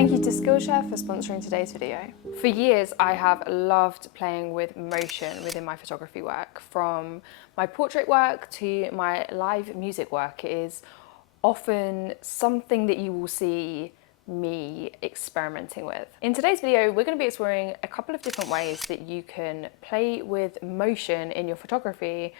Thank you to Skillshare for sponsoring today's video. For years, I have loved playing with motion within my photography work. From my portrait work to my live music work, it is often something that you will see me experimenting with. In today's video, we're going to be exploring a couple of different ways that you can play with motion in your photography,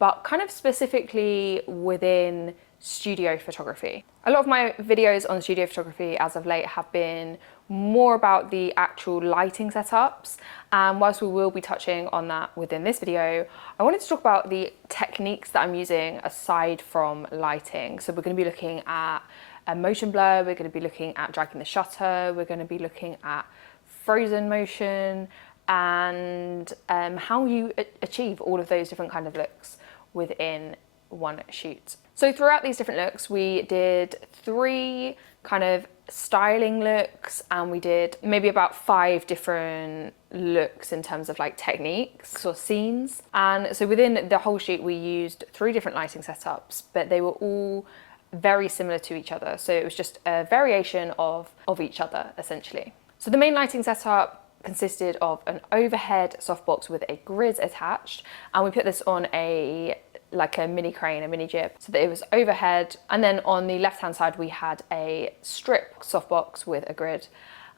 but kind of specifically within studio photography. A lot of my videos on studio photography as of late have been more about the actual lighting setups, and whilst we will be touching on that within this video, I wanted to talk about the techniques that I'm using aside from lighting. So we're going to be looking at a motion blur, we're going to be looking at dragging the shutter, we're going to be looking at frozen motion, and how you achieve all of those different kind of looks within one shoot. So throughout these different looks, we did 3 kind of styling looks, and we did maybe about 5 different looks in terms of like techniques or scenes. And so within the whole shoot, we used 3 different lighting setups, but they were all very similar to each other. So it was just a variation of each other, essentially. So the main lighting setup consisted of an overhead softbox with a grid attached, and we put this on a mini crane, a mini jib, so that it was overhead. And then on the left hand side we had a strip softbox with a grid,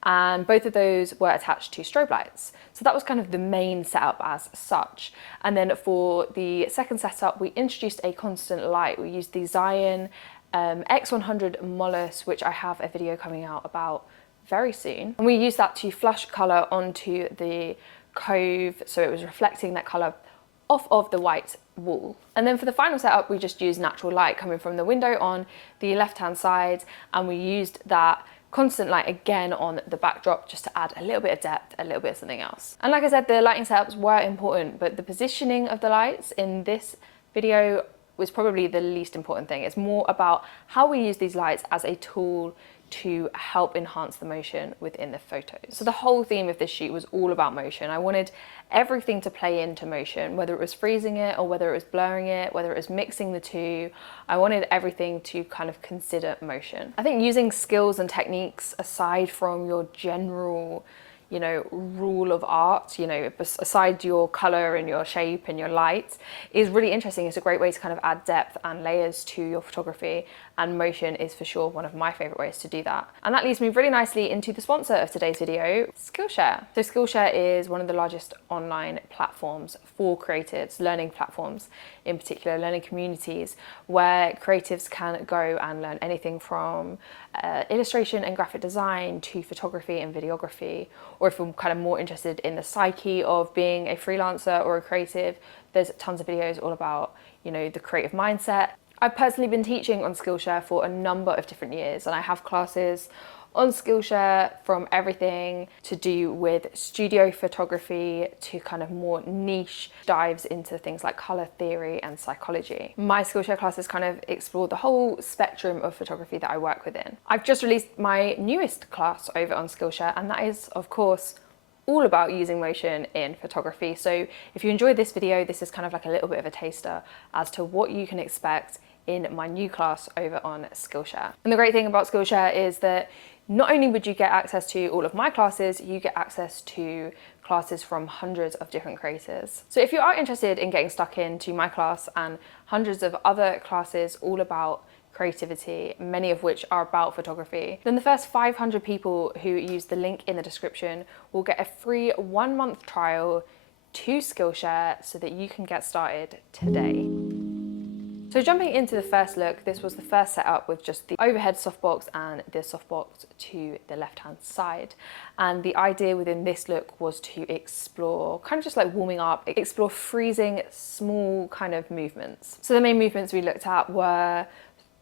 and both of those were attached to strobe lights. So that was kind of the main setup as such. And then for the second setup, we introduced a constant light. We used the Zion X100 Molus, which I have a video coming out about very soon, and we used that to flush colour onto the cove, so it was reflecting that colour off of the white wall. And then for the final setup, we just used natural light coming from the window on the left hand side, and we used that constant light again on the backdrop just to add a little bit of depth, a little bit of something else. And like I said, the lighting setups were important, but the positioning of the lights in this video was probably the least important thing. It's more about how we use these lights as a tool to help enhance the motion within the photos. So the whole theme of this shoot was all about motion. I wanted everything to play into motion, whether it was freezing it or whether it was blurring it, whether it was mixing the two. I wanted everything to kind of consider motion. I think using skills and techniques aside from your general, rule of art, aside your color and your shape and your light, is really interesting. It's a great way to kind of add depth and layers to your photography, and motion is for sure one of my favorite ways to do that. And that leads me really nicely into the sponsor of today's video, Skillshare. So Skillshare is one of the largest online platforms for creatives, learning platforms in particular, learning communities where creatives can go and learn anything from illustration and graphic design to photography and videography. Or if we're kind of more interested in the psyche of being a freelancer or a creative, there's tons of videos all about, the creative mindset. I've personally been teaching on Skillshare for a number of different years, and I have classes on Skillshare from everything to do with studio photography to kind of more niche dives into things like color theory and psychology. My Skillshare classes kind of explore the whole spectrum of photography that I work within. I've just released my newest class over on Skillshare, and that is, of course, all about using motion in photography. So if you enjoyed this video, this is kind of like a little bit of a taster as to what you can expect in my new class over on Skillshare. And the great thing about Skillshare is that not only would you get access to all of my classes, you get access to classes from hundreds of different creators. So if you are interested in getting stuck into my class and hundreds of other classes all about creativity, many of which are about photography, then the first 500 people who use the link in the description will get a free 1-month trial to Skillshare so that you can get started today. So jumping into the first look, this was the first setup with just the overhead softbox and the softbox to the left-hand side. And the idea within this look was to explore, kind of just like warming up, explore freezing small kind of movements. So the main movements we looked at were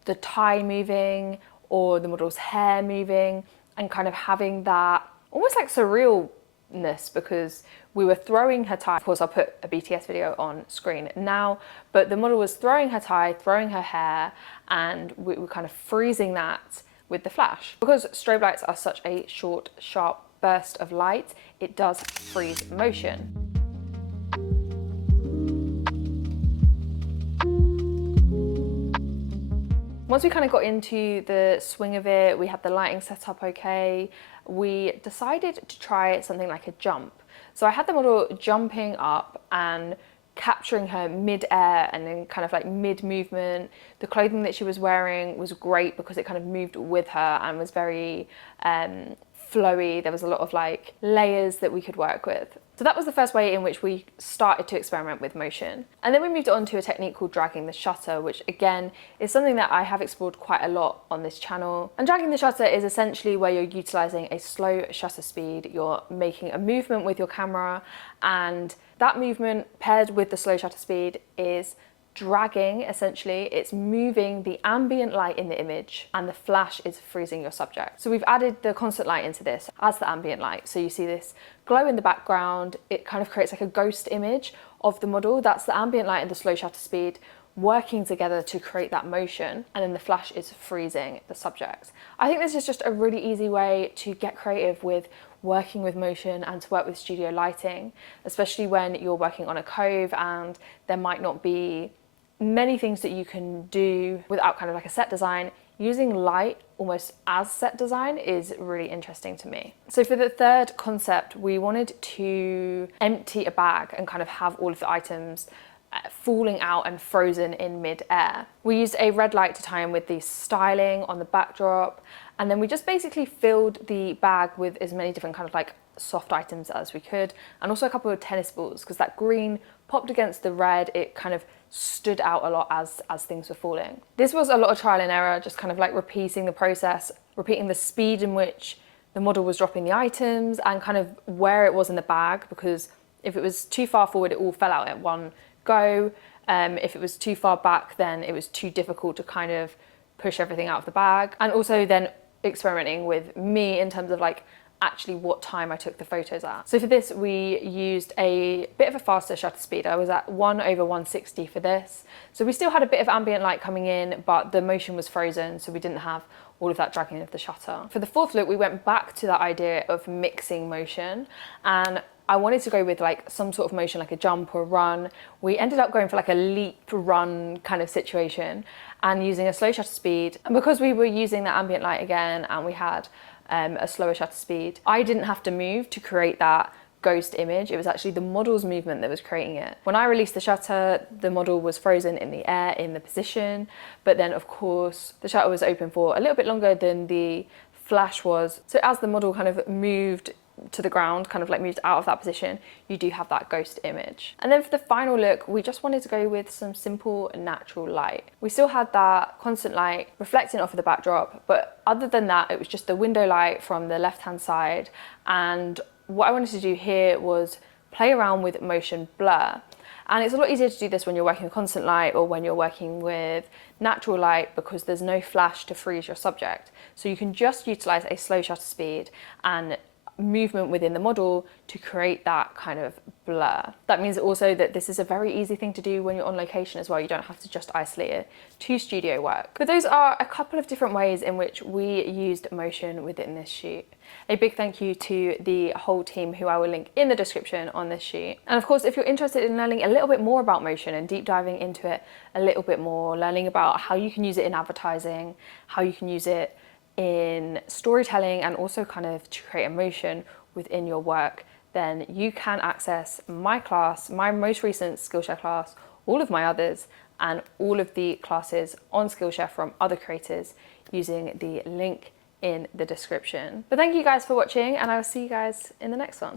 the tie moving or the model's hair moving, and kind of having that almost like surrealness because we were throwing her tie. Of course, I'll put a BTS video on screen now, but the model was throwing her tie, throwing her hair, and we were kind of freezing that with the flash. Because strobe lights are such a short, sharp burst of light, it does freeze motion. Once we kind of got into the swing of it, we had the lighting set up okay, we decided to try something like a jump. So I had the model jumping up and capturing her mid-air and then kind of like mid-movement. The clothing that she was wearing was great because it kind of moved with her and was very flowy. There was a lot of like layers that we could work with. So that was the first way in which we started to experiment with motion. And then we moved on to a technique called dragging the shutter, which again is something that I have explored quite a lot on this channel. And dragging the shutter is essentially where you're utilizing a slow shutter speed. You're making a movement with your camera, and that movement paired with the slow shutter speed is dragging, essentially. It's moving the ambient light in the image and the flash is freezing your subject. So we've added the constant light into this as the ambient light. So you see this glow in the background. It kind of creates like a ghost image of the model. That's the ambient light and the slow shutter speed working together to create that motion, and then the flash is freezing the subject. I think this is just a really easy way to get creative with working with motion and to work with studio lighting, especially when you're working on a cove and there might not be many things that you can do without kind of like a set design. Using light almost as set design is really interesting to me. So for the third concept, we wanted to empty a bag and kind of have all of the items falling out and frozen in mid-air. We used a red light to tie in with the styling on the backdrop, and then we just basically filled the bag with as many different kind of like soft items as we could, and also a couple of tennis balls, because that green popped against the red. It kind of stood out a lot as things were falling. This was a lot of trial and error, just kind of like repeating the process, repeating the speed in which the model was dropping the items and kind of where it was in the bag, because if it was too far forward, it all fell out at one go. If it was too far back, then it was too difficult to kind of push everything out of the bag. And also then experimenting with me in terms of like actually what time I took the photos at. So for this, we used a bit of a faster shutter speed. I was at 1/160 for this. So we still had a bit of ambient light coming in, but the motion was frozen, so we didn't have all of that dragging of the shutter. For the fourth look, we went back to that idea of mixing motion, and I wanted to go with like some sort of motion, like a jump or a run. We ended up going for like a leap run kind of situation and using a slow shutter speed. And because we were using that ambient light again and we had a slower shutter speed, I didn't have to move to create that ghost image. It was actually the model's movement that was creating it. When I released the shutter, the model was frozen in the air in the position, but then of course the shutter was open for a little bit longer than the flash was. So as the model kind of moved to the ground, kind of like moved out of that position, you do have that ghost image. And then for the final look, we just wanted to go with some simple natural light. We still had that constant light reflecting off of the backdrop, but other than that, it was just the window light from the left-hand side. And what I wanted to do here was play around with motion blur. And it's a lot easier to do this when you're working with constant light or when you're working with natural light, because there's no flash to freeze your subject. So you can just utilize a slow shutter speed and movement within the model to create that kind of blur. That means also that this is a very easy thing to do when you're on location as well. You don't have to just isolate it to studio work. But those are a couple of different ways in which we used motion within this shoot. A big thank you to the whole team, who I will link in the description on this shoot. And of course, if you're interested in learning a little bit more about motion and deep diving into it a little bit more, learning about how you can use it in advertising, how you can use it in storytelling, and also kind of to create emotion within your work, then you can access my class, my most recent Skillshare class, all of my others, and all of the classes on Skillshare from other creators using the link in the description. But thank you guys for watching, and I will see you guys in the next one.